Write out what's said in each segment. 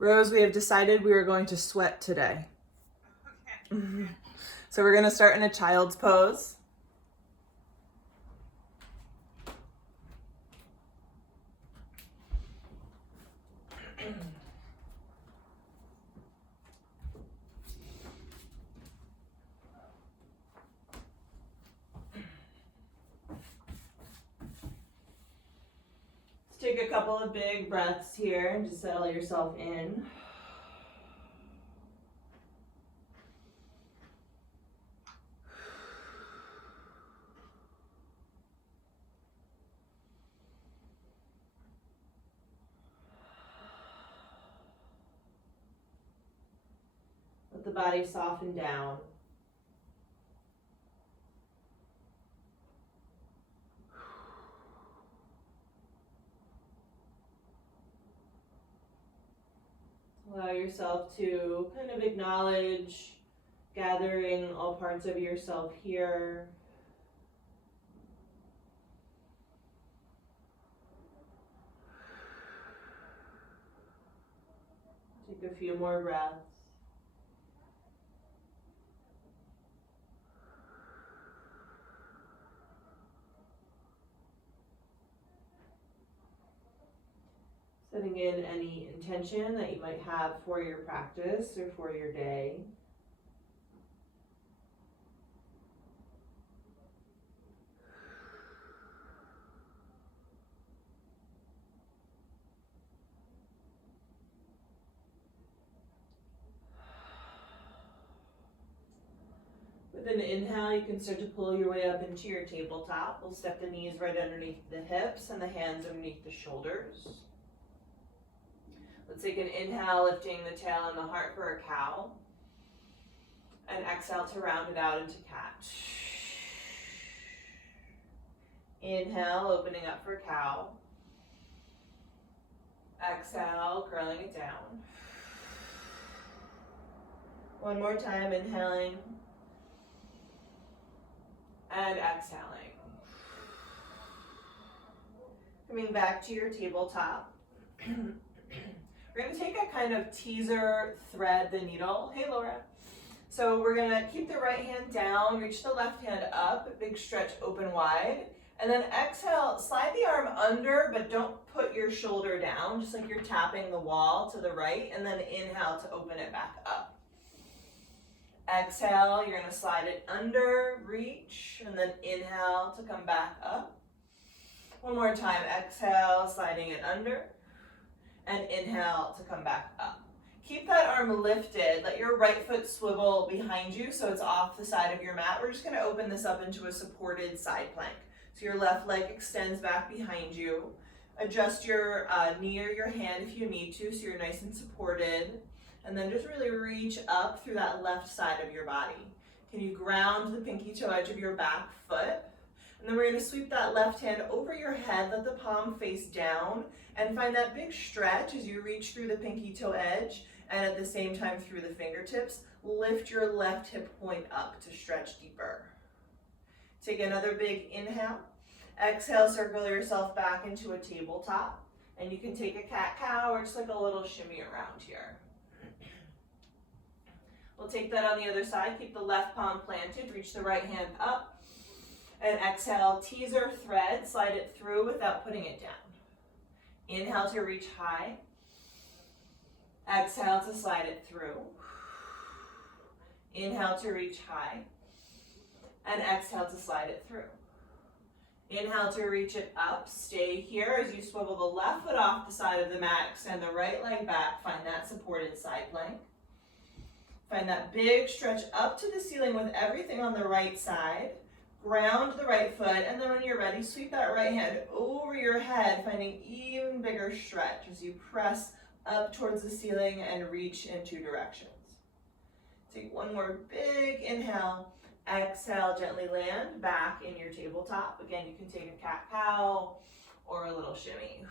Rose, we have decided we are going to sweat today. Okay. So we're going to start in a child's pose. Let's take a couple of big breaths here and just settle yourself in. Let the body soften down. Allow yourself to kind of acknowledge gathering all parts of yourself here. Take a few more breaths. Setting in any intention that you might have for your practice or for your day. With an inhale, you can start to pull your way up into your tabletop. We'll step the knees right underneath the hips and the hands underneath the shoulders. Let's take an inhale, lifting the tail and the heart for a cow. And exhale to round it out into cat. Inhale, opening up for cow. Exhale, curling it down. One more time, inhaling. And exhaling. Coming back to your tabletop. We're going to take a kind of teaser, thread the needle. Hey, Laura. So we're going to keep the right hand down, reach the left hand up, big stretch open wide. And then exhale, slide the arm under, but don't put your shoulder down, just like you're tapping the wall to the right. And then inhale to open it back up. Exhale, you're going to slide it under, reach, and then inhale to come back up. One more time, exhale, sliding it under, and inhale to come back up. Keep that arm lifted, let your right foot swivel behind you so it's off the side of your mat. We're just going to open this up into a supported side plank. So your left leg extends back behind you. Adjust your knee or your hand if you need to so you're nice and supported. And then just really reach up through that left side of your body. Can you ground the pinky toe edge of your back foot? And then we're going to sweep that left hand over your head, let the palm face down, and find that big stretch as you reach through the pinky toe edge, and at the same time through the fingertips, lift your left hip point up to stretch deeper. Take another big inhale. Exhale, circle yourself back into a tabletop, and you can take a cat-cow or just like a little shimmy around here. We'll take that on the other side. Keep the left palm planted. Reach the right hand up. And exhale, teaser thread. Slide it through without putting it down. Inhale to reach high. Exhale to slide it through. Inhale to reach high. And exhale to slide it through. Inhale to reach it up. Stay here as you swivel the left foot off the side of the mat. Extend the right leg back. Find that supported side plank. Find that big stretch up to the ceiling with everything on the right side. Ground the right foot, and then when you're ready, sweep that right hand over your head, finding even bigger stretch as you press up towards the ceiling and reach in two directions. Take one more big inhale. Exhale, gently land back in your tabletop. Again, you can take a cat-cow or a little shimmy.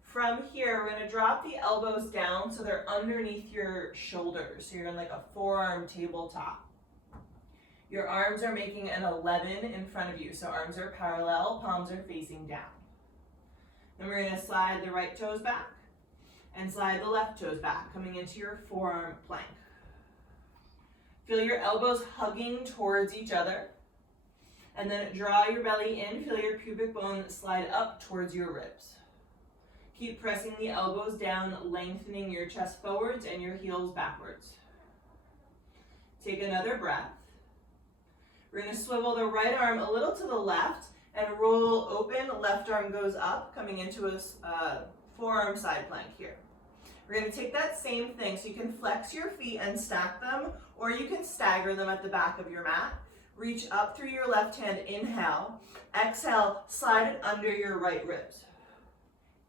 From here, we're going to drop the elbows down so they're underneath your shoulders. So you're in like a forearm tabletop. Your arms are making an 11 in front of you. So arms are parallel, palms are facing down. Then we're going to slide the right toes back. and slide the left toes back, coming into your forearm plank. Feel your elbows hugging towards each other, and then draw your belly in, feel your pubic bone slide up towards your ribs. Keep pressing the elbows down, lengthening your chest forwards and your heels backwards. Take another breath. We're going to swivel the right arm a little to the left and roll open. Left arm goes up, coming into a forearm side plank here. We're going to take that same thing, so you can flex your feet and stack them, or you can stagger them at the back of your mat. Reach up through your left hand, inhale. Exhale, slide it under your right ribs.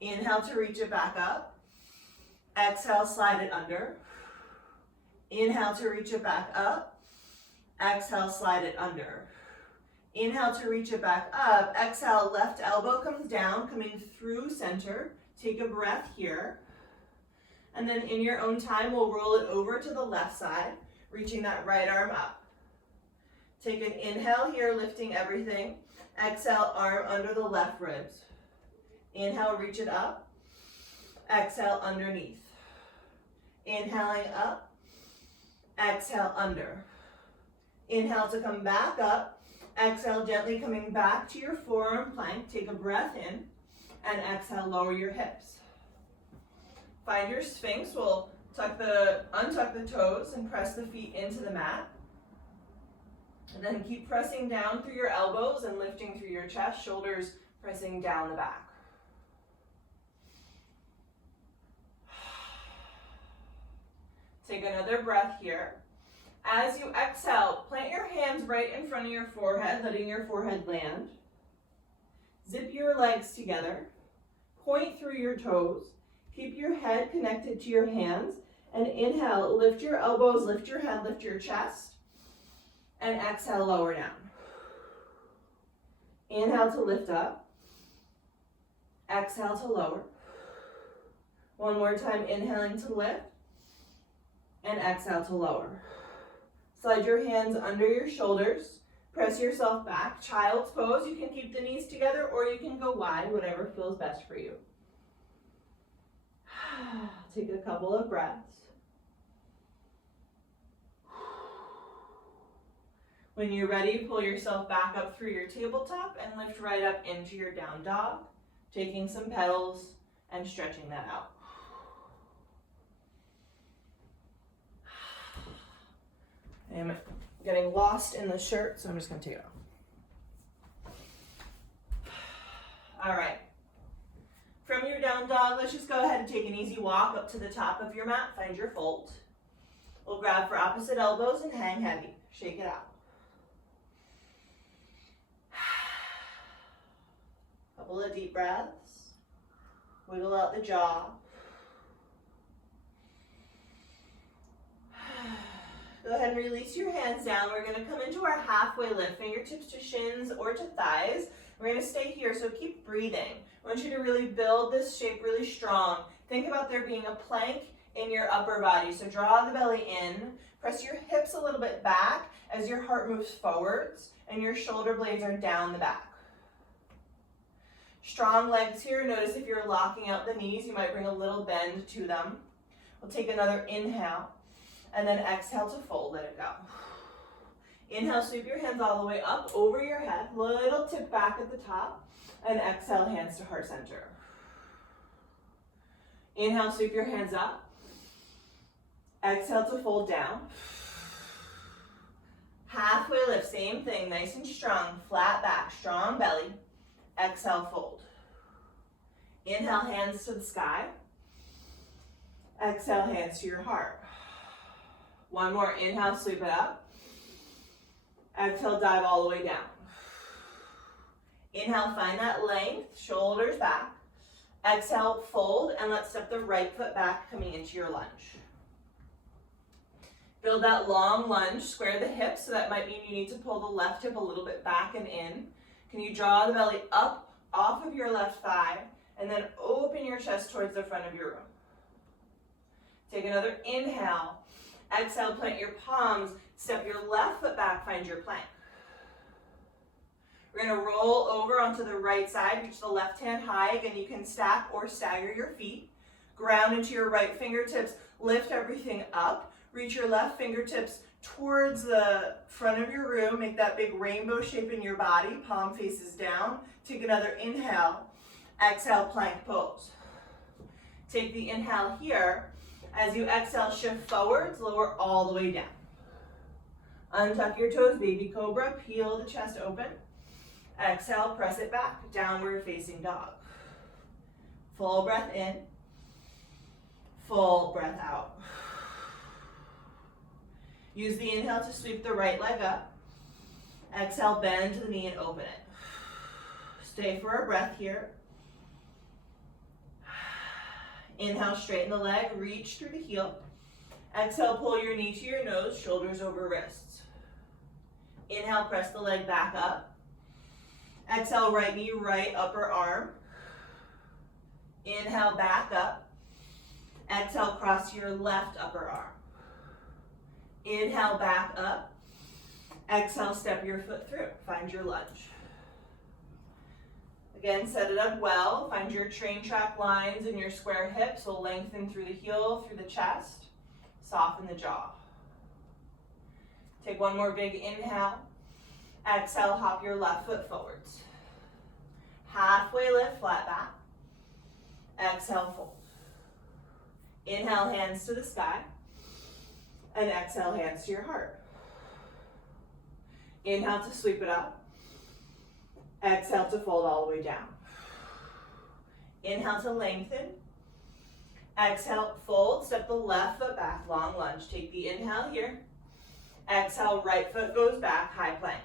Inhale to reach it back up. Exhale, slide it under. Inhale to reach it back up. Exhale, slide it under. Inhale to reach it back up. Exhale, left elbow comes down, coming through center. Take a breath here. And then in your own time, we'll roll it over to the left side, reaching that right arm up. Take an inhale here, lifting everything. Exhale, arm under the left ribs. Inhale, reach it up. Exhale, underneath. Inhaling up. Exhale, under. Inhale to come back up. Exhale, gently coming back to your forearm plank. Take a breath in. And exhale, lower your hips. Find your Sphinx. We'll untuck the toes and press the feet into the mat. And then keep pressing down through your elbows and lifting through your chest, shoulders pressing down the back. Take another breath here. As you exhale, plant your hands right in front of your forehead, letting your forehead land. Zip your legs together. Point through your toes. Keep your head connected to your hands. And inhale, lift your elbows, lift your head, lift your chest. And exhale, lower down. Inhale to lift up. Exhale to lower. One more time, inhaling to lift. And exhale to lower. Slide your hands under your shoulders. Press yourself back. Child's pose. You can keep the knees together or you can go wide, whatever feels best for you. Take a couple of breaths. When you're ready, pull yourself back up through your tabletop and lift right up into your down dog, taking some petals and stretching that out. I am getting lost in the shirt, so I'm just going to take it off. All right. From your down dog, let's just go ahead and take an easy walk up to the top of your mat. Find your fold. We'll grab for opposite elbows and hang heavy. Shake it out. Couple of deep breaths. Wiggle out the jaw. Go ahead and release your hands down. We're going to come into our halfway lift, fingertips to shins or to thighs. We're going to stay here, so keep breathing. I want you to really build this shape really strong. Think about there being a plank in your upper body. So draw the belly in, press your hips a little bit back as your heart moves forwards and your shoulder blades are down the back. Strong legs here. Notice if you're locking out the knees, you might bring a little bend to them. We'll take another inhale. And then exhale to fold, let it go. Inhale, sweep your hands all the way up over your head, little tip back at the top, and exhale, hands to heart center. Inhale, sweep your hands up. Exhale to fold down. Halfway lift, same thing, nice and strong, flat back, strong belly. Exhale, fold. Inhale, hands to the sky. Exhale, hands to your heart. One more, inhale, sweep it up. Exhale, dive all the way down. Inhale, find that length, shoulders back. Exhale, fold, and let's step the right foot back, coming into your lunge. Build that long lunge, square the hips, so that might mean you need to pull the left hip a little bit back and in. Can you draw the belly up off of your left thigh, and then open your chest towards the front of your room. Take another inhale. Exhale, plant your palms, step your left foot back, find your plank. We're going to roll over onto the right side, reach the left hand high. Again, you can stack or stagger your feet. Ground into your right fingertips, lift everything up. Reach your left fingertips towards the front of your room. Make that big rainbow shape in your body. Palm faces down. Take another inhale. Exhale, plank pose. Take the inhale here. As you exhale, shift forwards, lower all the way down. Untuck your toes, baby cobra. Peel the chest open. Exhale, press it back. Downward facing dog. Full breath in. Full breath out. Use the inhale to sweep the right leg up. Exhale, bend to the knee and open it. Stay for a breath here. Inhale, straighten the leg, reach through the heel. Exhale, pull your knee to your nose, shoulders over wrists. Inhale, press the leg back up. Exhale, right knee, right upper arm. Inhale, back up. Exhale, cross your left upper arm. Inhale, back up. Exhale, step your foot through. Find your lunge. Again, set it up well. Find your train track lines in your square hips. So lengthen through the heel, through the chest. Soften the jaw. Take one more big inhale. Exhale, hop your left foot forwards. Halfway lift, flat back. Exhale, fold. Inhale, hands to the sky. And exhale, hands to your heart. Inhale to sweep it up. Exhale to fold all the way down. Inhale to lengthen. Exhale, fold, step the left foot back, long lunge. Take the inhale here. Exhale, right foot goes back, high plank.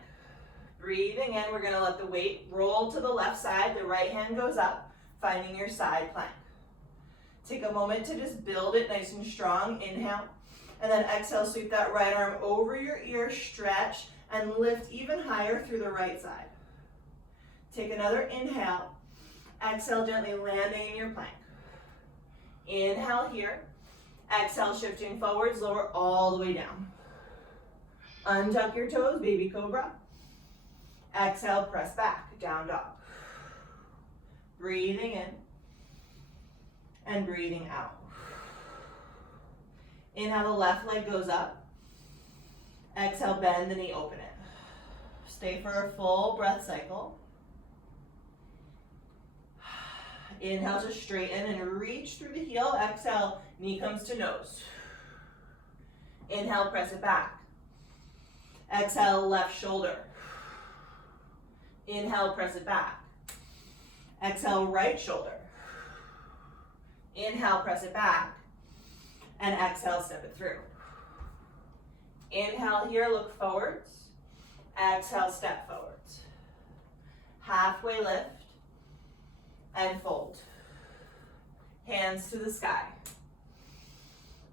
Breathing in, we're gonna let the weight roll to the left side, the right hand goes up, finding your side plank. Take a moment to just build it nice and strong. Inhale, and then exhale, sweep that right arm over your ear, stretch, and lift even higher through the right side. Take another inhale. Exhale, gently landing in your plank. Inhale here. Exhale, shifting forwards, lower all the way down. Untuck your toes, baby cobra. Exhale, press back, down dog. Breathing in and breathing out. Inhale, the left leg goes up. Exhale, bend the knee, open it. Stay for a full breath cycle. Inhale to straighten and reach through the heel. Exhale, knee comes to nose. Inhale, press it back. Exhale, left shoulder. Inhale, press it back. Exhale, right shoulder. Inhale, press it back. And exhale, step it through. Inhale here, look forwards. Exhale, step forwards. Halfway lift. And fold. Hands to the sky.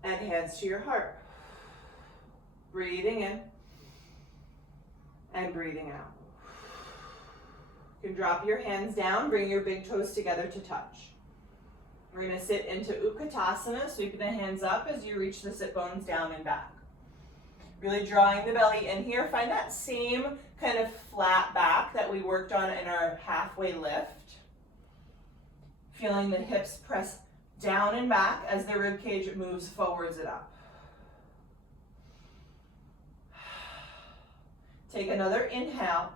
And hands to your heart. Breathing in. And breathing out. You can drop your hands down, bring your big toes together to touch. We're going to sit into Utkatasana, sweeping the hands up as you reach the sit bones down and back. Really drawing the belly in here. Find that same kind of flat back that we worked on in our halfway lift. Feeling the hips press down and back as the rib cage moves forwards and up. Take another inhale.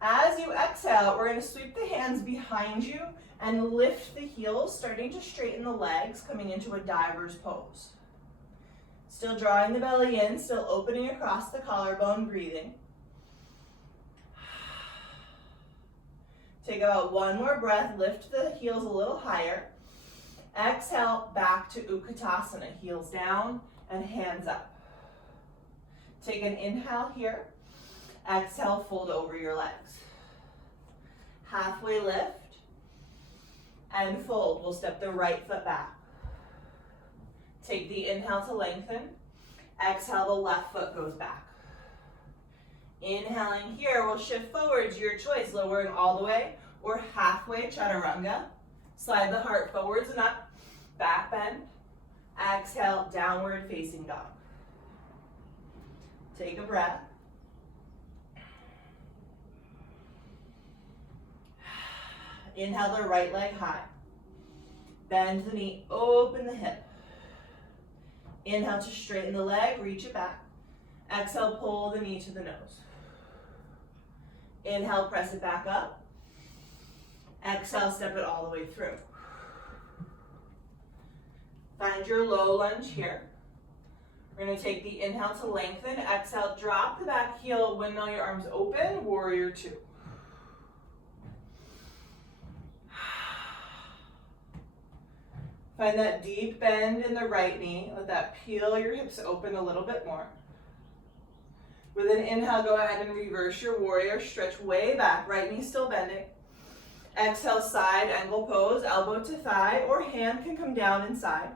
As you exhale, we're going to sweep the hands behind you and lift the heels, starting to straighten the legs, coming into a diver's pose. Still drawing the belly in, still opening across the collarbone, breathing. Take about one more breath, lift the heels a little higher. Exhale, back to Utkatasana, heels down and hands up. Take an inhale here. Exhale, fold over your legs. Halfway lift and fold. We'll step the right foot back. Take the inhale to lengthen. Exhale, the left foot goes back. Inhaling here, we'll shift forwards, your choice, lowering all the way or halfway chaturanga. Slide the heart forwards and up, back bend. Exhale, downward facing dog. Take a breath. Inhale the right leg high. Bend the knee, open the hip. Inhale to straighten the leg, reach it back. Exhale, pull the knee to the nose. Inhale, press it back up. Exhale, step it all the way through. Find your low lunge here. We're going to take the inhale to lengthen. Exhale, drop the back heel, windmill your arms open, warrior two. Find that deep bend in the right knee. Let that peel your hips open a little bit more. With an inhale, go ahead and reverse your warrior. Stretch way back, right knee still bending. Exhale, side angle pose, elbow to thigh, or hand can come down inside.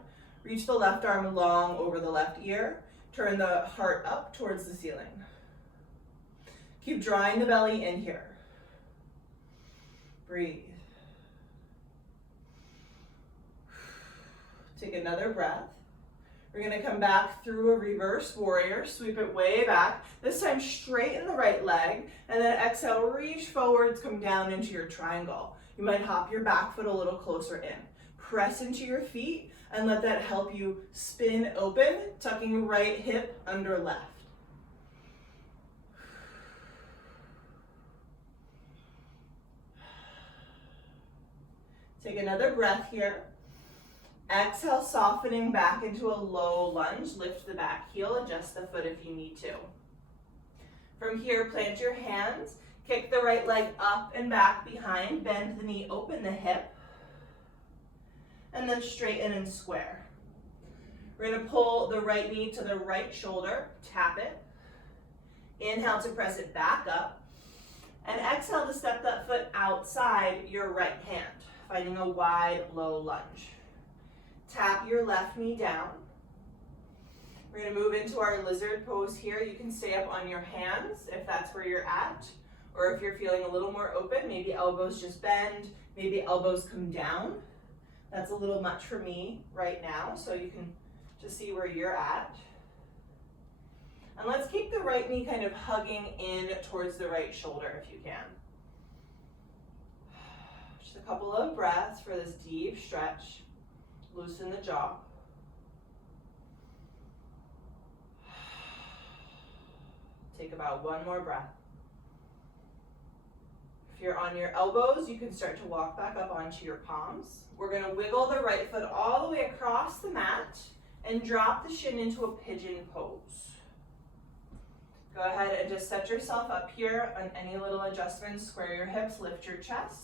Reach the left arm long over the left ear. Turn the heart up towards the ceiling. Keep drawing the belly in here. Breathe. Take another breath. We're going to come back through a reverse warrior, sweep it way back. This time straighten the right leg, and then exhale, reach forwards, come down into your triangle. You might hop your back foot a little closer in. Press into your feet and let that help you spin open, tucking right hip under left. Take another breath here. Exhale, softening back into a low lunge. Lift the back heel, adjust the foot if you need to. From here, plant your hands. Kick the right leg up and back behind. Bend the knee, open the hip. And then straighten and square. We're going to pull the right knee to the right shoulder. Tap it. Inhale to press it back up. And exhale to step that foot outside your right hand, finding a wide, low lunge. Tap your left knee down. We're going to move into our lizard pose here. You can stay up on your hands if that's where you're at. Or if you're feeling a little more open, maybe elbows just bend, maybe elbows come down. That's a little much for me right now, so you can just see where you're at. And let's keep the right knee kind of hugging in towards the right shoulder if you can. Just a couple of breaths for this deep stretch. Loosen the jaw. Take about one more breath. If you're on your elbows, you can start to walk back up onto your palms. We're going to wiggle the right foot all the way across the mat and drop the shin into a pigeon pose. Go ahead and just set yourself up here on any little adjustments. Square your hips, lift your chest,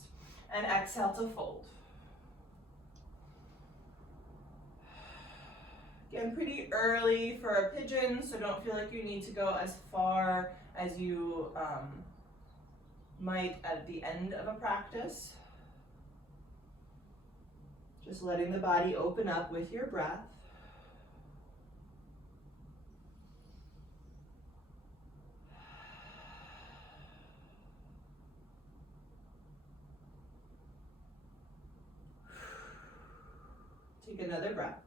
and exhale to fold. Again, pretty early for a pigeon, so don't feel like you need to go as far as you might at the end of a practice. Just letting the body open up with your breath. Take another breath.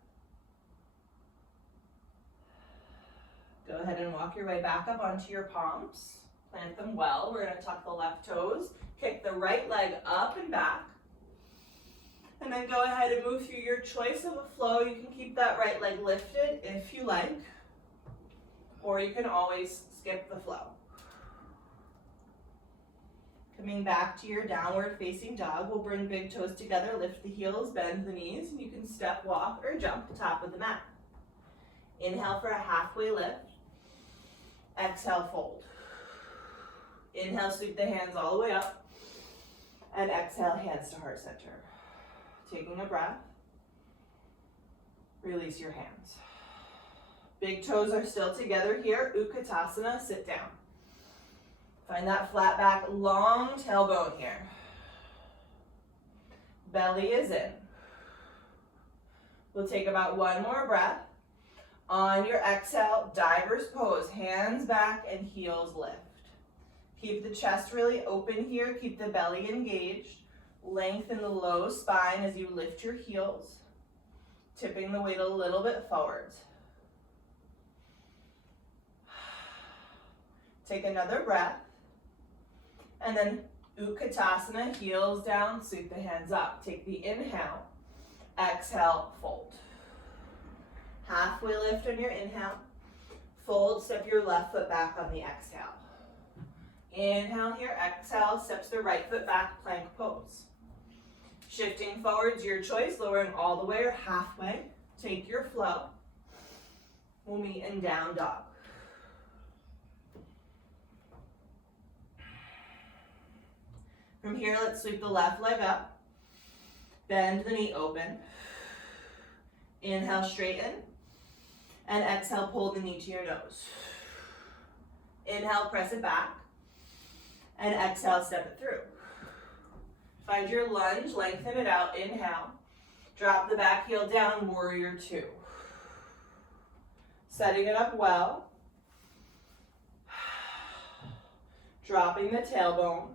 Go ahead and walk your way back up onto your palms. Plant them well. We're going to tuck the left toes. Kick the right leg up and back. And then go ahead and move through your choice of a flow. You can keep that right leg lifted if you like. Or you can always skip the flow. Coming back to your downward facing dog, we'll bring big toes together, lift the heels, bend the knees, and you can step, walk, or jump to top of the mat. Inhale for a halfway lift. Exhale, fold. Inhale, sweep the hands all the way up. And exhale, hands to heart center. Taking a breath. Release your hands. Big toes are still together here. Utkatasana, sit down. Find that flat back, long tailbone here. Belly is in. We'll take about one more breath. On your exhale, diver's pose, hands back and heels lift. Keep the chest really open here, keep the belly engaged. Lengthen the low spine as you lift your heels, tipping the weight a little bit forwards. Take another breath, and then Utkatasana, heels down, sweep the hands up. Take the inhale, Exhale, fold. Halfway lift on your inhale. Fold, step your left foot back on the exhale. Inhale here, exhale, steps the right foot back, plank pose. Shifting forwards, your choice, lowering all the way or halfway. Take your flow. We'll meet in down dog. From here, let's sweep the left leg up. Bend the knee open. Inhale, straighten. And exhale, pull the knee to your nose. Inhale, press it back. And exhale, step it through. Find your lunge, lengthen it out, inhale. Drop the back heel down, warrior two. Setting it up well. Dropping the tailbone.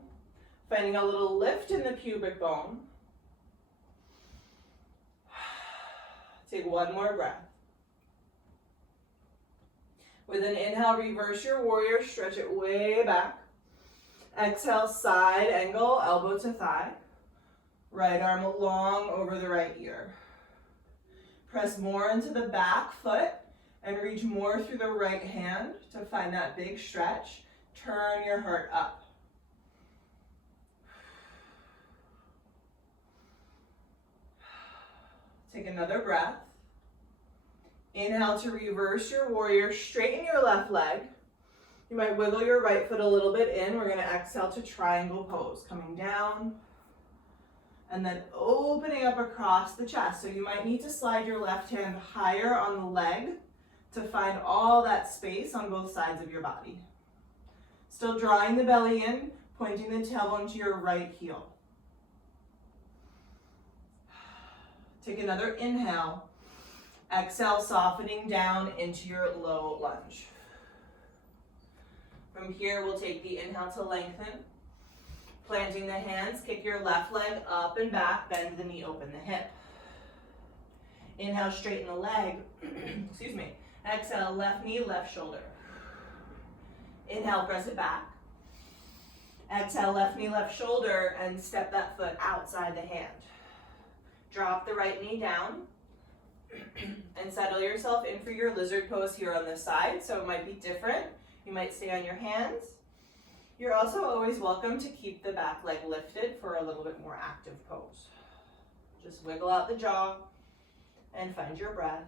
Finding a little lift in the pubic bone. Take one more breath. With an inhale, reverse your warrior, stretch it way back. Exhale, side angle, elbow to thigh. Right arm long over the right ear. Press more into the back foot and reach more through the right hand to find that big stretch. Turn your heart up. Take another breath. Inhale to reverse your warrior, straighten your left leg. You might wiggle your right foot a little bit in. We're gonna exhale to triangle pose, coming down and then opening up across the chest. So you might need to slide your left hand higher on the leg to find all that space on both sides of your body. Still drawing the belly in, pointing the tailbone to your right heel. Take another inhale. Exhale, softening down into your low lunge. From here, we'll take the inhale to lengthen. Planting the hands, kick your left leg up and back, bend the knee, open the hip. Inhale, straighten the leg. Excuse me. Exhale, left knee, left shoulder. Inhale, press it back. Exhale, left knee, left shoulder, and step that foot outside the hand. Drop the right knee down. And settle yourself in for your lizard pose here on this side, so it might be different. You might stay on your hands. You're also always welcome to keep the back leg lifted for a little bit more active pose. Just wiggle out the jaw and find your breath.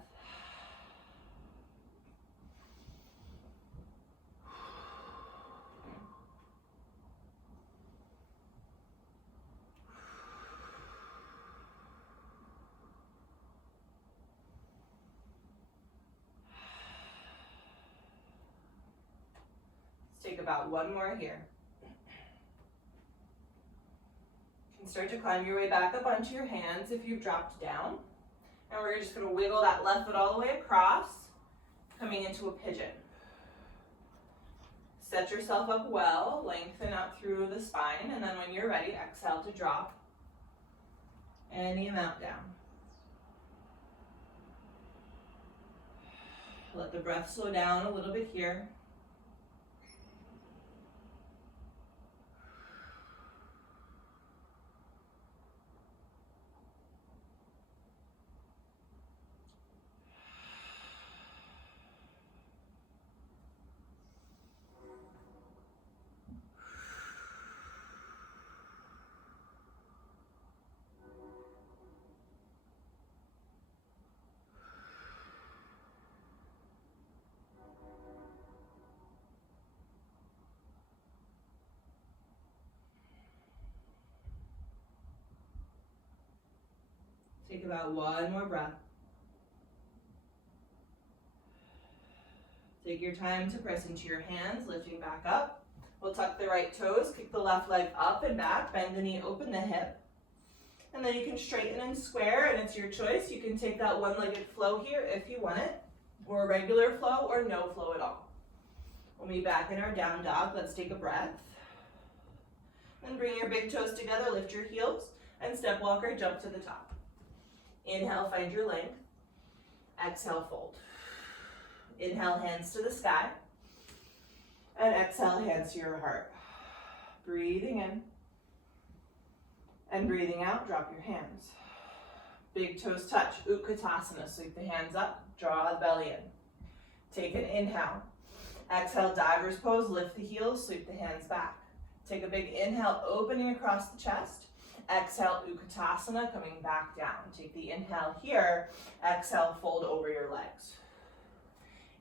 Take about one more here. You can start to climb your way back up onto your hands if you've dropped down. And we're just gonna wiggle that left foot all the way across, coming into a pigeon. Set yourself up well, lengthen out through the spine, and then when you're ready, exhale to drop any amount down. Let the breath slow down a little bit here. Take about one more breath. Take your time to press into your hands, lifting back up. We'll tuck the right toes, kick the left leg up and back, bend the knee, open the hip. And then you can straighten and square, and it's your choice. You can take that one-legged flow here if you want it, or a regular flow, or no flow at all. We'll be back in our down dog. Let's take a breath. Then bring your big toes together, lift your heels, and step walker, jump to the top. Inhale, find your length. Exhale, fold. Inhale, hands to the sky. And exhale, hands to your heart. Breathing in. And breathing out, drop your hands. Big toes touch. Utkatasana. Sweep the hands up. Draw the belly in. Take an inhale. Exhale, diver's pose. Lift the heels. Sweep the hands back. Take a big inhale, opening across the chest. Exhale, Utkatasana, coming back down. Take the inhale here. Exhale, fold over your legs.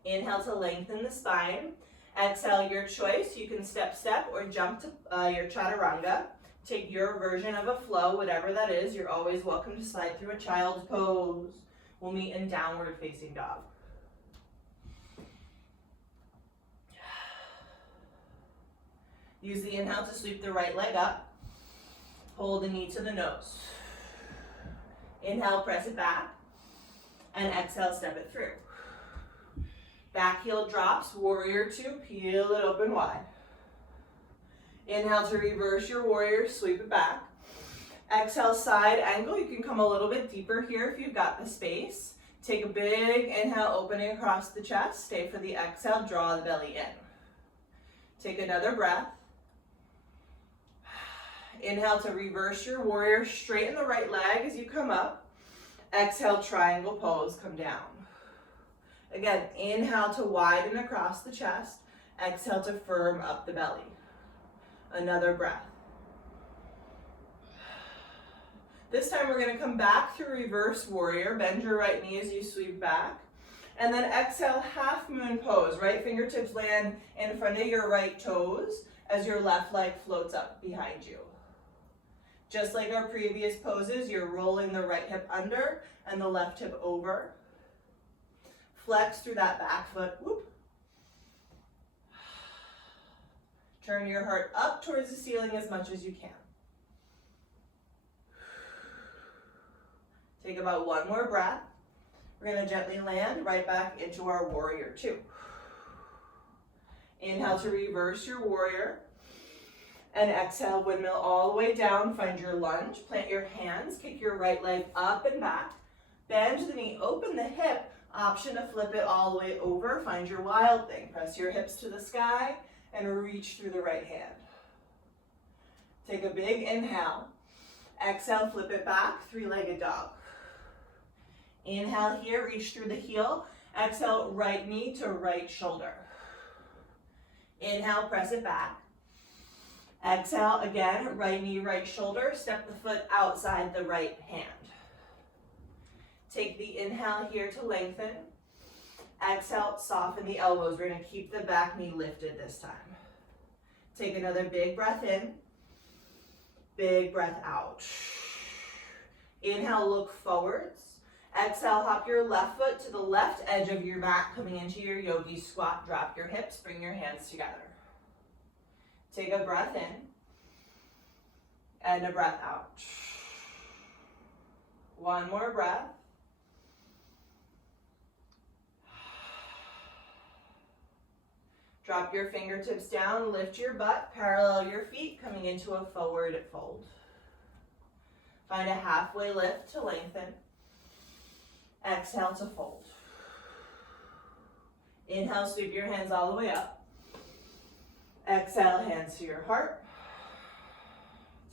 Inhale to lengthen the spine. Exhale, your choice. You can step or jump to your chaturanga. Take your version of a flow, whatever that is. You're always welcome to slide through a child's pose. We'll meet in downward facing dog. Use the inhale to sweep the right leg up. Hold the knee to the nose. Inhale, press it back. And exhale, step it through. Back heel drops, warrior two, peel it open wide. Inhale to reverse your warrior, sweep it back. Exhale, side angle. You can come a little bit deeper here if you've got the space. Take a big inhale, opening across the chest. Stay for the exhale, draw the belly in. Take another breath. Inhale to reverse your warrior, straighten the right leg as you come up. Exhale, triangle pose, come down. Again, inhale to widen across the chest. Exhale to firm up the belly. Another breath. This time we're going to come back through reverse warrior. Bend your right knee as you sweep back. And then exhale, half moon pose. Right fingertips land in front of your right toes as your left leg floats up behind you. Just like our previous poses, you're rolling the right hip under and the left hip over. Flex through that back foot. Whoop. Turn your heart up towards the ceiling as much as you can. Take about one more breath. We're going to gently land right back into our warrior two. Inhale to reverse your warrior. And exhale, windmill all the way down. Find your lunge. Plant your hands. Kick your right leg up and back. Bend the knee. Open the hip. Option to flip it all the way over. Find your wild thing. Press your hips to the sky and reach through the right hand. Take a big inhale. Exhale, flip it back. Three-legged dog. Inhale here, reach through the heel. Exhale, right knee to right shoulder. Inhale, press it back. Exhale, again, right knee, right shoulder. Step the foot outside the right hand. Take the inhale here to lengthen. Exhale, soften the elbows. We're going to keep the back knee lifted this time. Take another big breath in. Big breath out. Inhale, look forwards. Exhale, hop your left foot to the left edge of your mat, coming into your yogi squat. Drop your hips, bring your hands together. Take a breath in and a breath out. One more breath. Drop your fingertips down, lift your butt, parallel your feet, coming into a forward fold. Find a halfway lift to lengthen. Exhale to fold. Inhale, sweep your hands all the way up. Exhale, hands to your heart.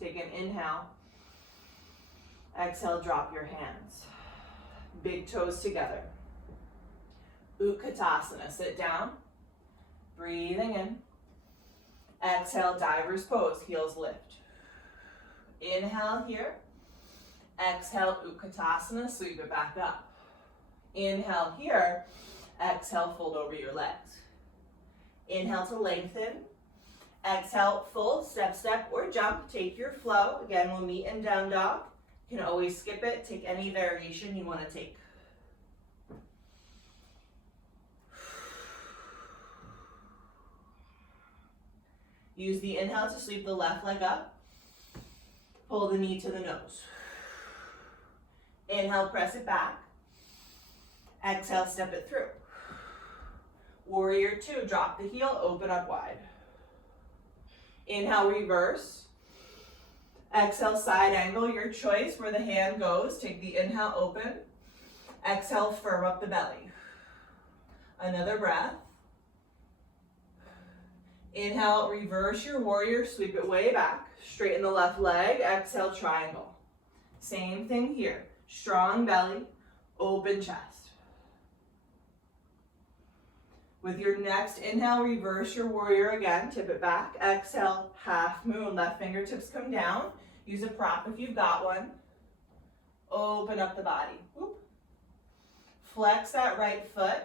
Take an inhale. Exhale, drop your hands. Big toes together. Utkatasana, sit down. Breathing in. Exhale, diver's pose, heels lift. Inhale here. Exhale, Utkatasana, sweep it back up. Inhale here. Exhale, fold over your legs. Inhale to lengthen. Exhale, fold, step, or jump. Take your flow. Again, we'll meet in down dog. You can always skip it. Take any variation you want to take. Use the inhale to sweep the left leg up. Pull the knee to the nose. Inhale, press it back. Exhale, step it through. Warrior two, drop the heel, open up wide. Inhale, reverse. Exhale, side angle, your choice where the hand goes. Take the inhale, open. Exhale, firm up the belly. Another breath. Inhale, reverse your warrior, sweep it way back. Straighten the left leg, exhale, triangle. Same thing here. Strong belly, open chest. With your next inhale, reverse your warrior again, tip it back. Exhale, half moon, left fingertips come down. Use a prop if you've got one. Open up the body. Whoop. Flex that right foot.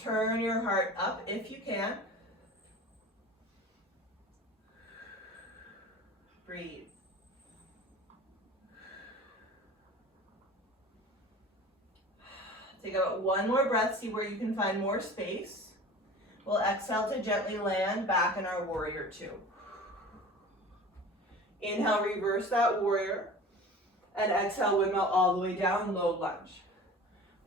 Turn your heart up if you can. Breathe. Take out one more breath, see where you can find more space. We'll exhale to gently land back in our warrior two. Inhale, reverse that warrior. And exhale, windmill all the way down, low lunge.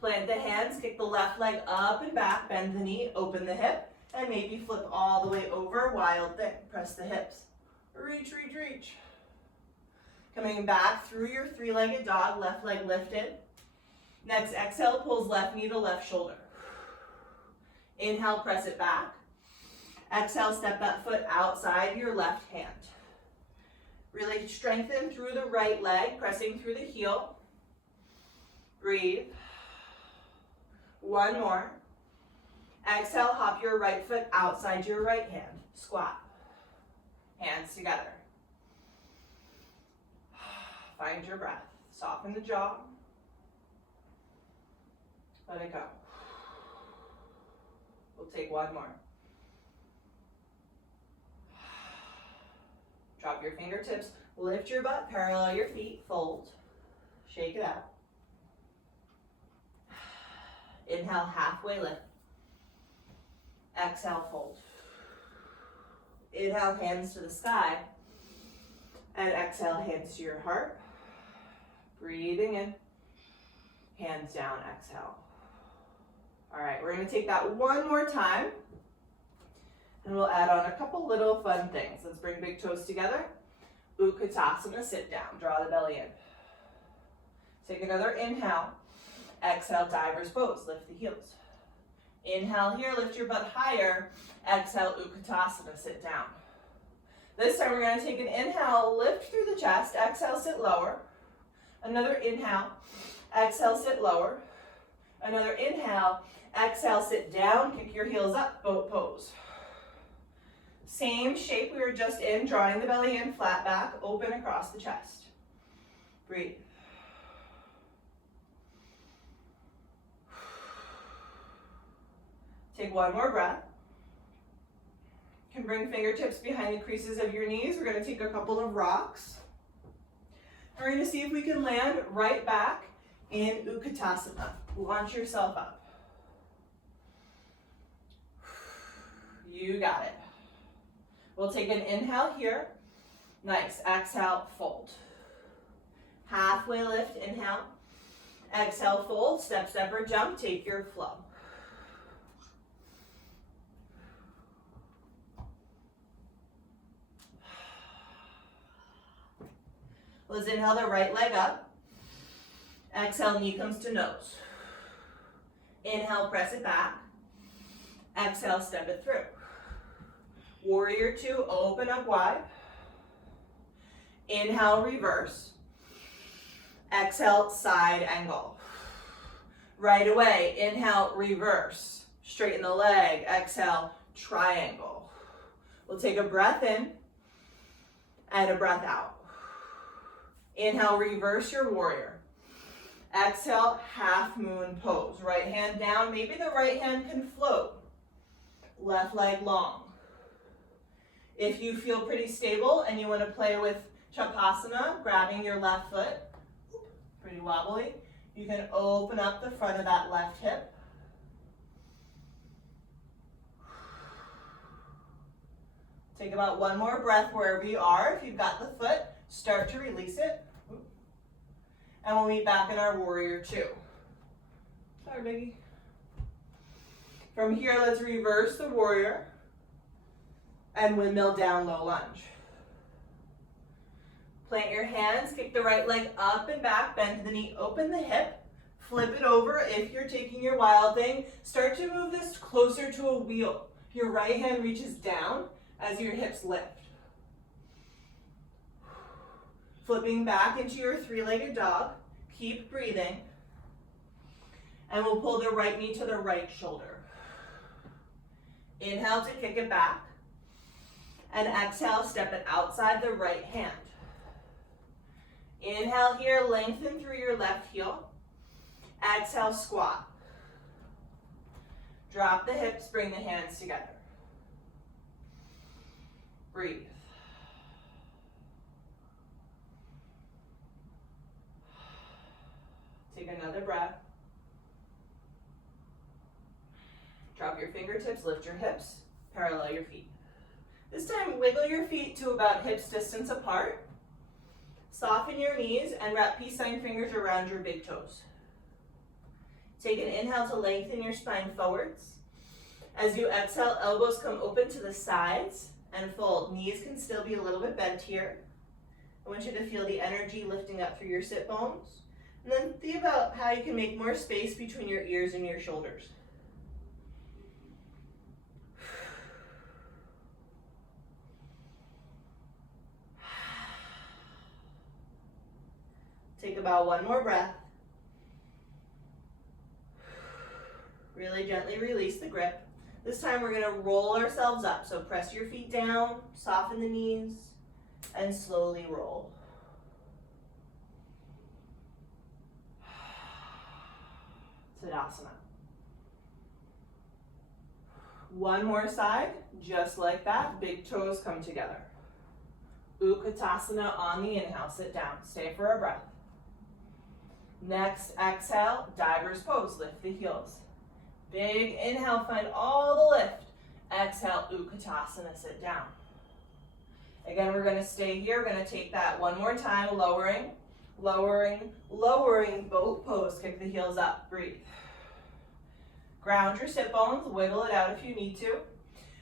Plant the hands, kick the left leg up and back, bend the knee, open the hip, and maybe flip all the way over, wild thing. Press the hips. Reach, reach, reach. Coming back through your three-legged dog, left leg lifted. Next exhale, pulls left knee to left shoulder. Inhale, press it back. Exhale, step that foot outside your left hand. Really strengthen through the right leg, pressing through the heel. Breathe. One more. Exhale, hop your right foot outside your right hand. Squat. Hands together. Find your breath. Soften the jaw. Let it go. We'll take one more. Drop your fingertips, lift your butt, parallel your feet, fold. Shake it out. Inhale, halfway lift. Exhale, fold. Inhale, hands to the sky. And exhale, hands to your heart. Breathing in. Hands down, exhale. All right, we're gonna take that one more time. And we'll add on a couple little fun things. Let's bring big toes together. Utkatasana, sit down, draw the belly in. Take another inhale. Exhale, diver's pose, lift the heels. Inhale here, lift your butt higher. Exhale, Utkatasana, sit down. This time we're gonna take an inhale, lift through the chest. Exhale, sit lower. Another inhale. Exhale, sit lower. Another inhale. Exhale, sit down, kick your heels up, boat pose. Same shape we were just in, drawing the belly in, flat back, open across the chest. Breathe. Take one more breath. You can bring fingertips behind the creases of your knees. We're going to take a couple of rocks. We're going to see if we can land right back in Utkatasana. Launch yourself up. You got it. We'll take an inhale here. Nice. Exhale, fold. Halfway lift, inhale. Exhale, fold. Step, step, or jump. Take your flow. Let's inhale the right leg up. Exhale, knee comes to nose. Inhale, press it back. Exhale, step it through. Warrior two, open up wide. Inhale, reverse. Exhale, side angle. Right away, inhale, reverse. Straighten the leg. Exhale, triangle. We'll take a breath in and a breath out. Inhale, reverse your warrior. Exhale, half moon pose. Right hand down, maybe the right hand can float. Left leg long. If you feel pretty stable and you want to play with Chakasana, grabbing your left foot, pretty wobbly, you can open up the front of that left hip. Take about one more breath wherever you are. If you've got the foot, start to release it. And we'll meet back in our warrior two. Sorry, biggie. From here, let's reverse the warrior and windmill down, low lunge. Plant your hands, kick the right leg up and back, bend the knee, open the hip, flip it over. If you're taking your wild thing, start to move this closer to a wheel. Your right hand reaches down as your hips lift. Flipping back into your three-legged dog. Keep breathing. And we'll pull the right knee to the right shoulder. Inhale to kick it back. And exhale, step it outside the right hand. Inhale here, lengthen through your left heel. Exhale, squat. Drop the hips, bring the hands together. Breathe. Take another breath. Drop your fingertips, lift your hips, parallel your feet. This time, wiggle your feet to about hips distance apart. Soften your knees and wrap peace sign fingers around your big toes. Take an inhale to lengthen your spine forwards. As you exhale, elbows come open to the sides and fold. Knees can still be a little bit bent here. I want you to feel the energy lifting up through your sit bones. And then think about how you can make more space between your ears and your shoulders. Take about one more breath. Really gently release the grip. This time we're gonna roll ourselves up. So press your feet down, soften the knees, and slowly roll. Tadasana. One more side, just like that. Big toes come together. Utkatasana on the inhale, sit down, stay for a breath. Next, exhale, diver's pose, lift the heels. Big inhale, find all the lift. Exhale, Utkatasana, sit down. Again, we're gonna stay here. We're gonna take that one more time, lowering, lowering, lowering, boat pose. Kick the heels up, breathe. Ground your sit bones, wiggle it out if you need to.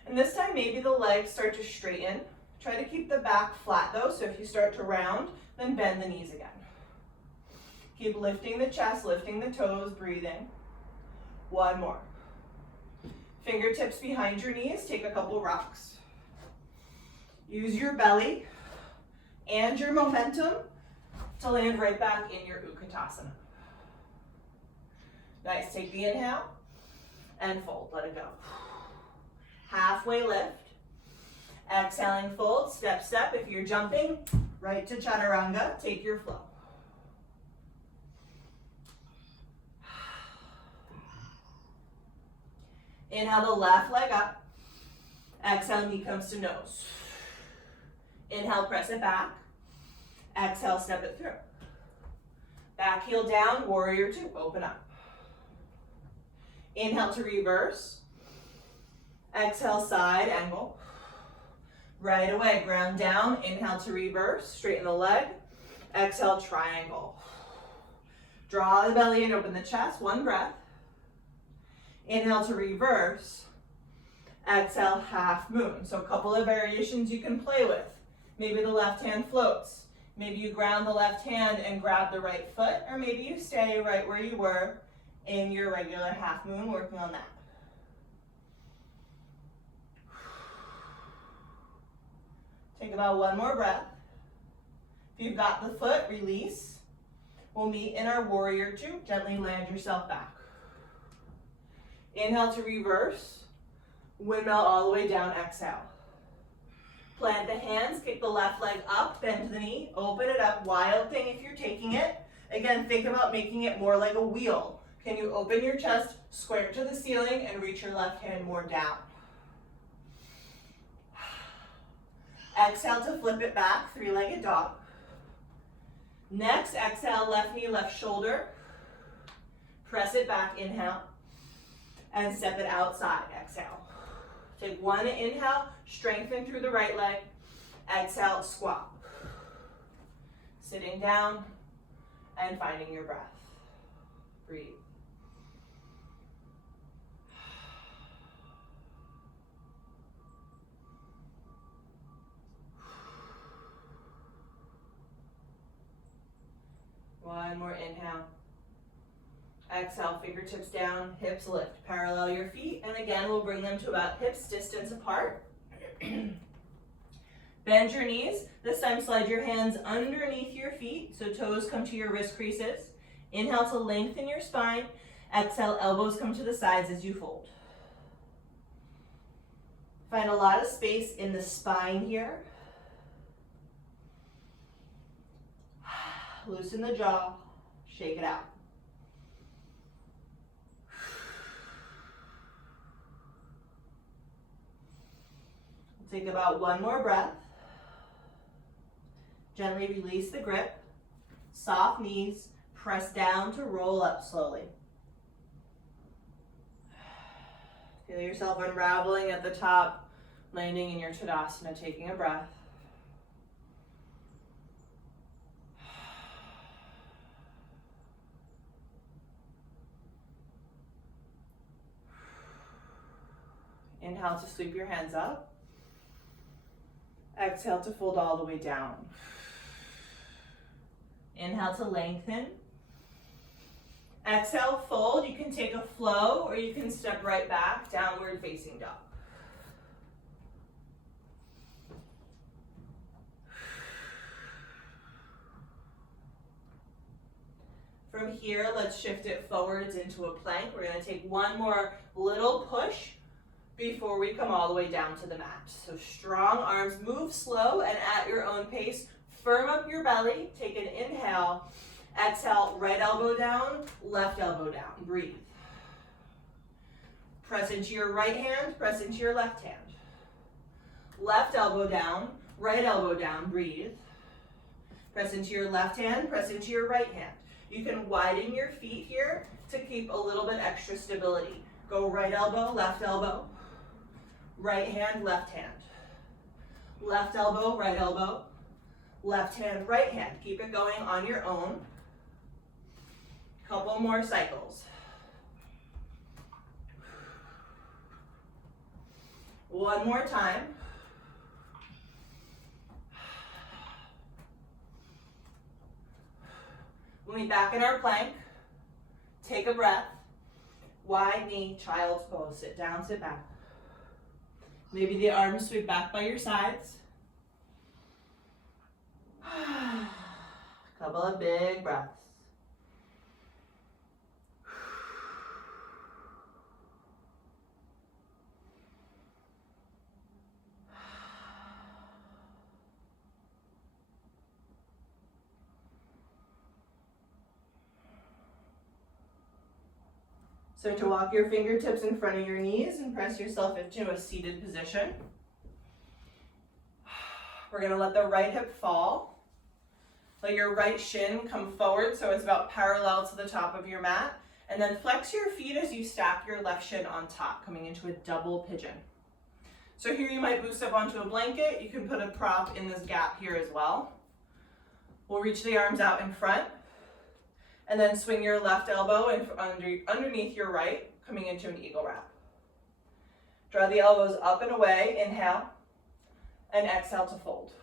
And this time, maybe the legs start to straighten. Try to keep the back flat though, so if you start to round, then bend the knees again. Keep lifting the chest, lifting the toes, breathing. One more. Fingertips behind your knees, take a couple rocks. Use your belly and your momentum to land right back in your Utkatasana. Nice, take the inhale and fold, let it go. Halfway lift. Exhaling, fold, step, step. If you're jumping, right to Chaturanga, take your flow. Inhale the left leg up. Exhale, knee comes to nose. Inhale, press it back. Exhale, step it through. Back heel down, warrior two, open up. Inhale to reverse. Exhale, side angle. Right away, ground down. Inhale to reverse, straighten the leg. Exhale, triangle. Draw the belly in, open the chest, one breath. Inhale to reverse. Exhale, half moon. So a couple of variations you can play with. Maybe the left hand floats. Maybe you ground the left hand and grab the right foot, or maybe you stay right where you were in your regular half moon, working on that. Take about one more breath. If you've got the foot, release. We'll meet in our warrior two. Gently land yourself back. Inhale to reverse. Windmill all the way down, exhale. Plant the hands, kick the left leg up, bend the knee, open it up. Wild thing if you're taking it. Again, think about making it more like a wheel. Can you open your chest, square to the ceiling, and reach your left hand more down? Exhale to flip it back, three-legged dog. Next, exhale, left knee, left shoulder. Press it back, inhale. And step it outside, exhale. Take one inhale, strengthen through the right leg. Exhale, squat. Sitting down and finding your breath. Breathe. One more inhale. Exhale, fingertips down, hips lift. Parallel your feet, and again, we'll bring them to about hips distance apart. Bend your knees. This time slide your hands underneath your feet so toes come to your wrist creases. Inhale to lengthen your spine. Exhale, elbows come to the sides as you fold. Find a lot of space in the spine here. Loosen the jaw, shake it out. Take about one more breath. Gently release the grip. Soft knees, press down to roll up slowly. Feel yourself unraveling at the top, landing in your Tadasana, taking a breath. Inhale to sweep your hands up. Exhale to fold all the way down. Inhale to lengthen. Exhale, fold. You can take a flow or you can step right back, downward facing dog. From here, let's shift it forwards into a plank. We're going to take one more little push before we come all the way down to the mat. So strong arms, move slow and at your own pace. Firm up your belly, take an inhale. Exhale, right elbow down, left elbow down. Breathe. Press into your right hand, press into your left hand. Left elbow down, right elbow down. Breathe. Press into your left hand, press into your right hand. You can widen your feet here to keep a little bit extra stability. Go right elbow, left elbow. Right hand, left hand. Left elbow, right elbow. Left hand, right hand. Keep it going on your own. Couple more cycles. One more time. We'll be back in our plank. Take a breath. Wide knee, child's pose. Sit down, sit back. Maybe the arms sweep back by your sides. Couple of big breaths. Start to walk your fingertips in front of your knees and press yourself into a seated position. We're going to let the right hip fall. Let your right shin come forward so it's about parallel to the top of your mat. And then flex your feet as you stack your left shin on top, coming into a double pigeon. So here you might boost up onto a blanket. You can put a prop in this gap here as well. We'll reach the arms out in front. And then swing your left elbow underneath your right, coming into an eagle wrap. Draw the elbows up and away, inhale, and exhale to fold.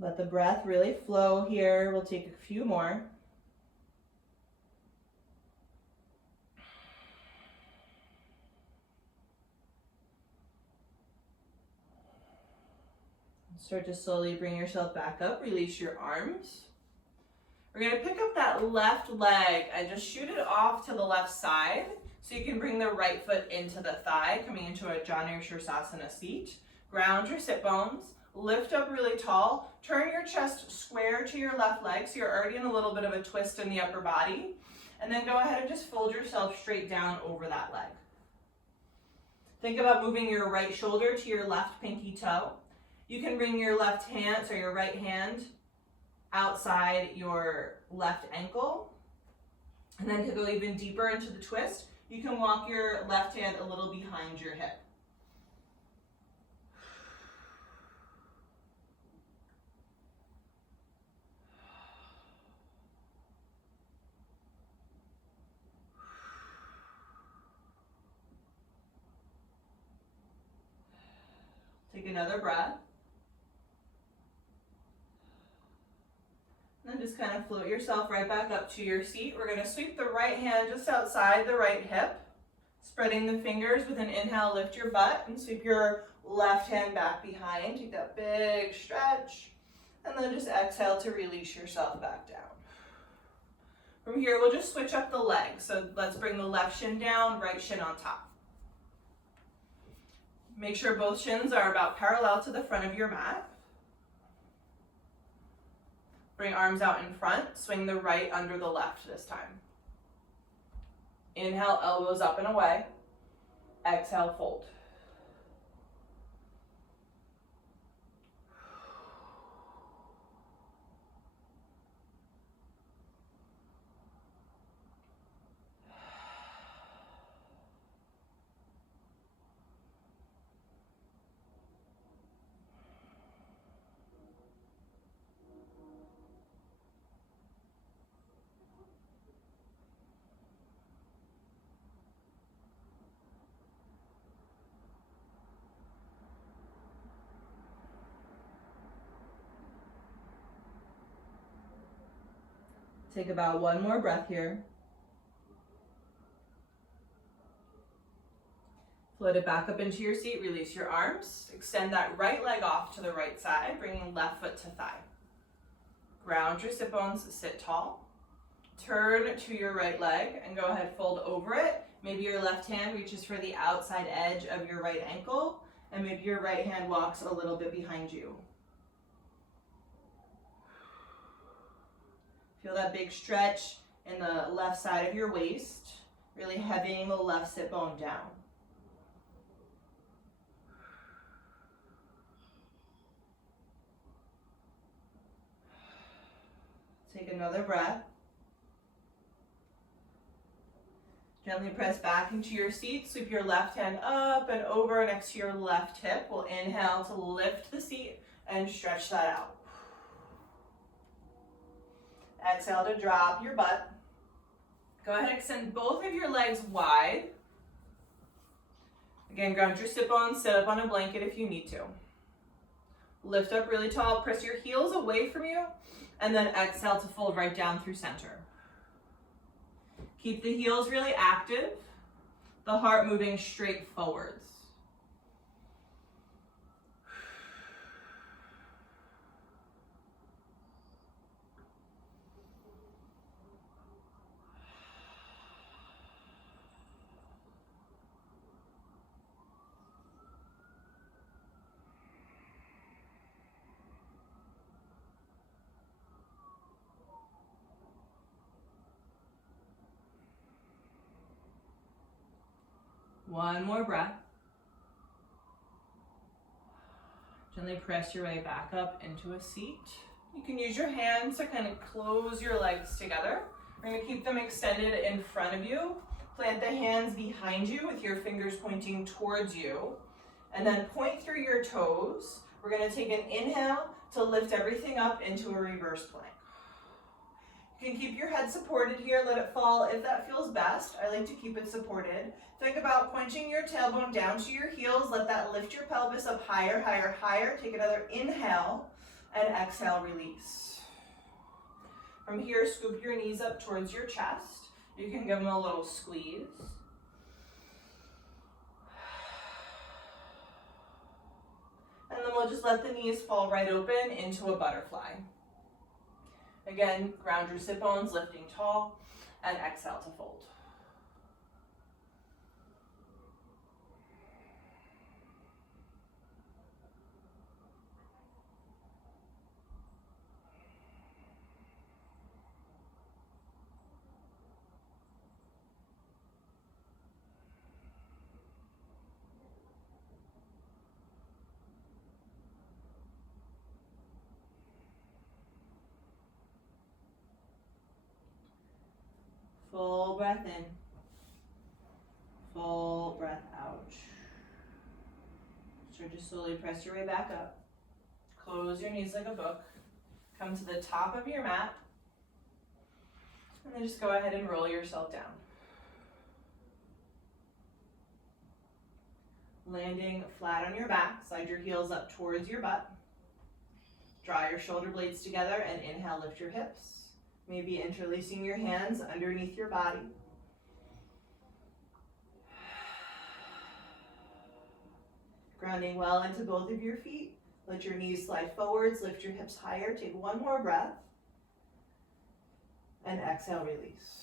Let the breath really flow here. We'll take a few more. Start to slowly bring yourself back up. Release your arms. We're going to pick up that left leg and just shoot it off to the left side so you can bring the right foot into the thigh, coming into a Janu Sirsasana seat. Ground your sit bones. Lift up really tall. Turn your chest square to your left leg so you're already in a little bit of a twist in the upper body. And then go ahead and just fold yourself straight down over that leg. Think about moving your right shoulder to your left pinky toe. You can bring your left hand, so your right hand, outside your left ankle. And then to go even deeper into the twist, you can walk your left hand a little behind your hip. Take another breath. And then just kind of float yourself right back up to your seat. We're going to sweep the right hand just outside the right hip. Spreading the fingers with an inhale, lift your butt and sweep your left hand back behind. Take that big stretch. And then just exhale to release yourself back down. From here, we'll just switch up the legs. So let's bring the left shin down, right shin on top. Make sure both shins are about parallel to the front of your mat. Bring arms out in front, swing the right under the left this time. Inhale, elbows up and away. Exhale, fold. Take about one more breath here. Float it back up into your seat, release your arms. Extend that right leg off to the right side, bringing left foot to thigh. Ground your sit bones, sit tall. Turn to your right leg and go ahead, fold over it. Maybe your left hand reaches for the outside edge of your right ankle, and maybe your right hand walks a little bit behind you. Feel that big stretch in the left side of your waist, really heavying the left sit bone down. Take another breath. Gently press back into your seat. Sweep your left hand up and over next to your left hip. We'll inhale to lift the seat and stretch that out. Exhale to drop your butt. Go ahead and extend both of your legs wide. Again, ground your sit bones, sit up on a blanket if you need to. Lift up really tall, press your heels away from you, and then exhale to fold right down through center. Keep the heels really active, the heart moving straight forwards. One more breath. Gently press your way back up into a seat. You can use your hands to kind of close your legs together. We're going to keep them extended in front of you. Plant the hands behind you with your fingers pointing towards you. And then point through your toes. We're going to take an inhale to lift everything up into a reverse plank. You can keep your head supported here, let it fall if that feels best. I like to keep it supported. Think about pointing your tailbone down to your heels. Let that lift your pelvis up higher, higher, higher. Take another inhale and exhale, release. From here, scoop your knees up towards your chest. You can give them a little squeeze. And then we'll just let the knees fall right open into a butterfly. Again, ground your sit bones, lifting tall, and exhale to fold. Full breath in, full breath out. Start to slowly press your way back up. Close your knees like a book. Come to the top of your mat. And then just go ahead and roll yourself down. Landing flat on your back, slide your heels up towards your butt. Draw your shoulder blades together and inhale, lift your hips. Maybe interlacing your hands underneath your body. Grounding well into both of your feet. Let your knees slide forwards, lift your hips higher. Take one more breath. And exhale, release.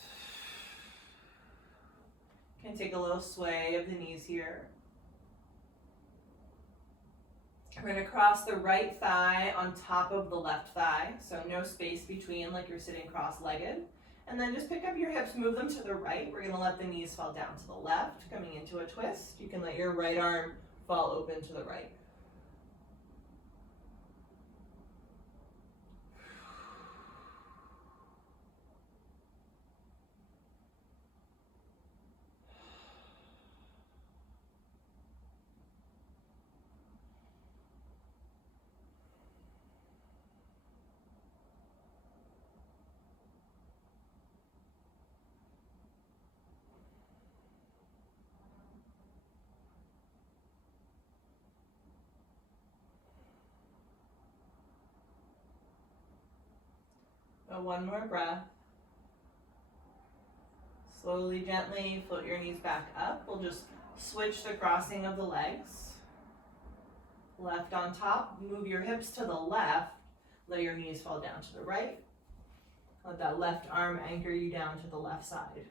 Can take a little sway of the knees here. We're going to cross the right thigh on top of the left thigh, so no space between like you're sitting cross-legged. And then just pick up your hips, move them to the right. We're going to let the knees fall down to the left, coming into a twist. You can let your right arm fall open to the right. One more breath. Slowly, gently float your knees back up. We'll just switch the crossing of the legs. Left on top, move your hips to the left. Let your knees fall down to the right. Let that left arm anchor you down to the left side.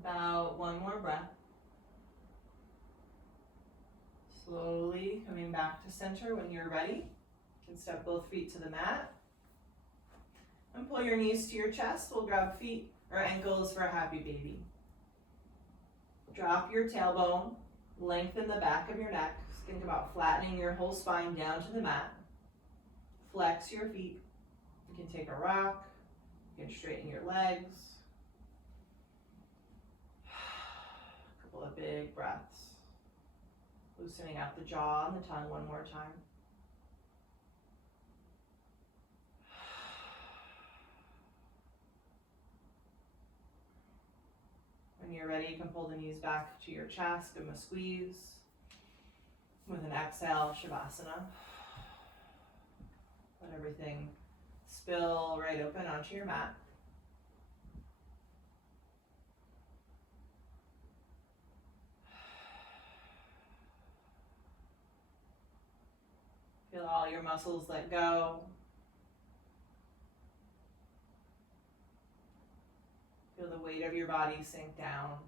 About one more breath. Slowly coming back to center when you're ready. You can step both feet to the mat. And pull your knees to your chest. We'll grab feet or ankles for a happy baby. Drop your tailbone, lengthen the back of your neck. Think about flattening your whole spine down to the mat. Flex your feet. You can take a rock. You can straighten your legs. A couple of big breaths. Loosening out the jaw and the tongue one more time. When you're ready, you can pull the knees back to your chest, give them a squeeze. With an exhale, Shavasana. Let everything spill right open onto your mat. Feel all your muscles let go. Feel the weight of your body sink down.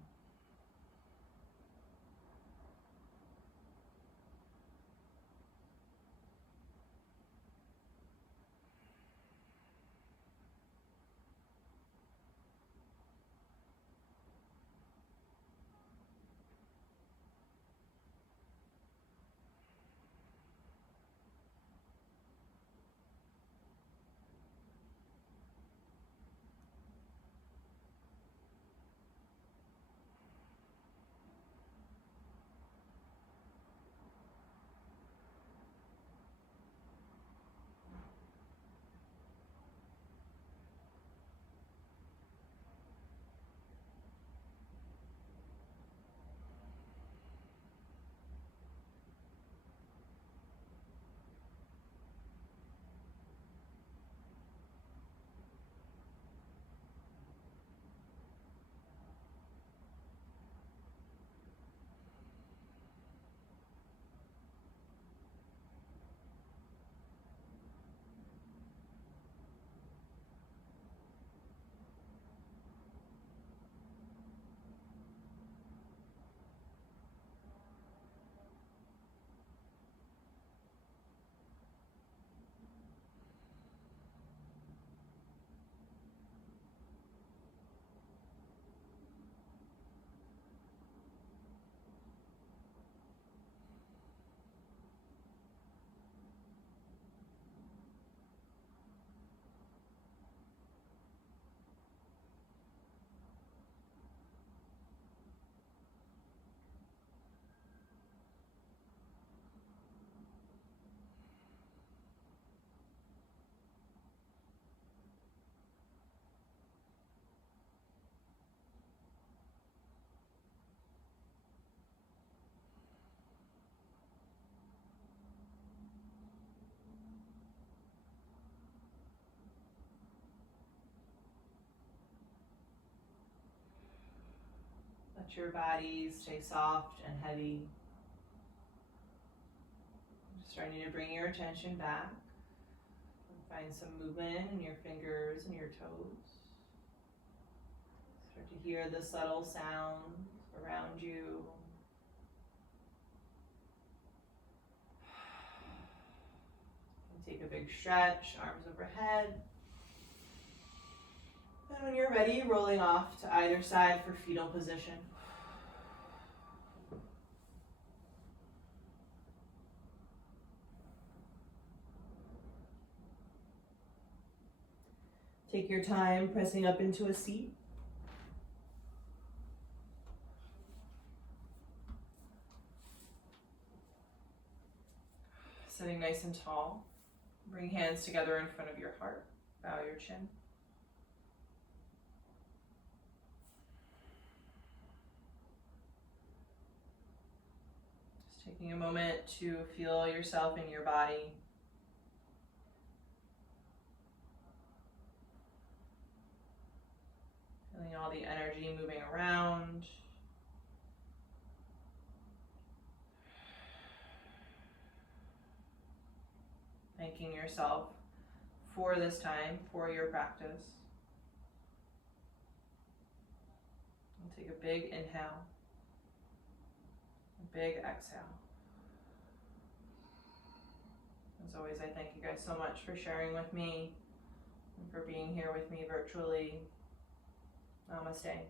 Let your body stay soft and heavy. Just starting to bring your attention back. Find some movement in your fingers and your toes. Start to hear the subtle sounds around you. Take a big stretch, arms overhead. And when you're ready, rolling off to either side for fetal position. Take your time pressing up into a seat. Sitting nice and tall. Bring hands together in front of your heart. Bow your chin. Just taking a moment to feel yourself in your body. Feeling all the energy moving around. Thanking yourself for this time, for your practice. And take a big inhale, a big exhale. As always, I thank you guys so much for sharing with me and for being here with me virtually. Namaste.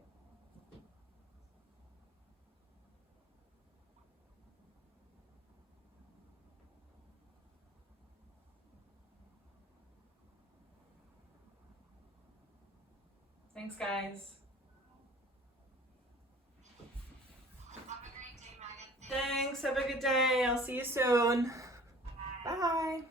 Thanks, guys. Have a great day, Megan. Thanks. Have a good day. I'll see you soon. Bye. Bye.